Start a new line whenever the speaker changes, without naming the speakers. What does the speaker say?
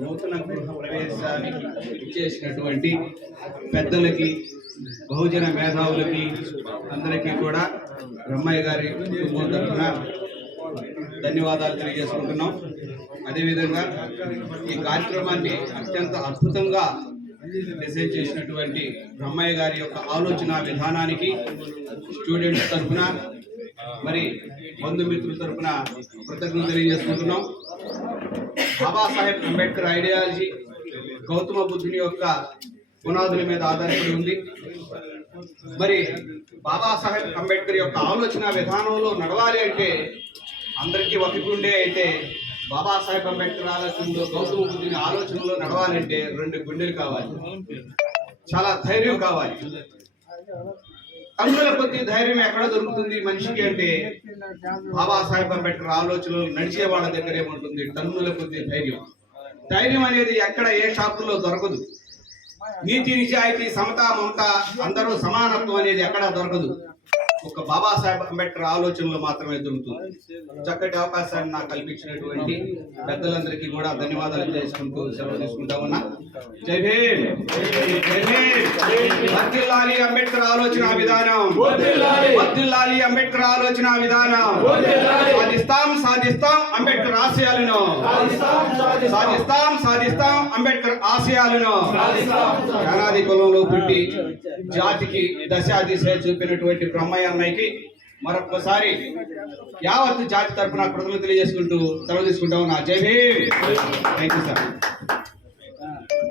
నూతన గృహ ప్రవేశానికి ఇచ్చేసినటువంటి పెద్దలకి బహుజన మేధావులకి అందరికీ కూడా బ్రహ్మయ్య గారి కుటుంబం తరఫున ధన్యవాదాలు తెలియజేసుకుంటున్నాం. అదేవిధంగా ఈ కార్యక్రమాన్ని అత్యంత అద్భుతంగా డిజైన్ చేసినటువంటి బ్రహ్మయ్య గారి యొక్క ఆలోచన విధానానికి స్టూడెంట్స్ తరఫున మరి బంధుమిత్రుల తరఫున కృతజ్ఞతలు తెలియజేసుకుంటున్నాం. బాబాసాహెబ్ అంబేద్కర్ ఐడియాలజీ గౌతమ బుద్ధుని యొక్క పునాదుల మీద ఆధారపడి ఉంది. మరి బాబాసాహెబ్ అంబేద్కర్ యొక్క ఆలోచన విధానంలో నడవాలి అంటే అందరికీ ఒక గుండె అయితే బాబాసాహెబ్ అంబేద్కర్ ఆలోచనలో గౌతమ బుద్ధుని ఆలోచనలో నడవాలంటే రెండు గుండెలు కావాలి. చాలా ధైర్యం కావాలి. అందుల కొద్ది ధైర్యం ఎక్కడ దొరుకుతుంది మనిషికి అంటే బాబాసాహెబ్ అంబేద్కర్ ఆలోచనలు నడిచే వాళ్ళ దగ్గరే ఉంటుంది. టన్నుల కొద్ది ధైర్యం. ధైర్యం అనేది ఎక్కడ ఏ షాపుల్లో దొరకదు. నీతి నిజాయితీ సమత మమత అందరూ సమానత్వం అనేది ఎక్కడ దొరకదు. ఒక బాబాసాహెబ్ అంబేద్కర్ ఆలోచనలు మాత్రమే దొరుకుతుంది. చక్కటి అవకాశాన్ని నాకు కల్పించినటువంటి పెద్దలందరికీ కూడా ధన్యవాదాలు చేసుకుంటూ సెలవు తీసుకుంటా ఉన్నా. జై భీమ్! జై భీమ్! వర్ధిల్లాలి అంబేద్కర్ ఆలోచన విధానం. వర్ధిల్లాలి అంబేద్కర్ ఆలోచన విధానం. సాధిస్తాం సాధిస్తాం అంబేద్కర్ ఆశయాలను. సాధిస్తాం సాధిస్తాం. అంబేద్కర్ ఆశయాలను. యానాది కులంలో పుట్టి జాతికి దశా దిశ చూపినటువంటి బ్రహ్మయ్య అన్నయ్యకి మరొకసారి యావత్ జాతి తరపున కృతజ్ఞతలు తెలియజేసుకుంటూ సెలవు తీసుకుంటా ఉన్నా జై థ్యాంక్ యూ సార్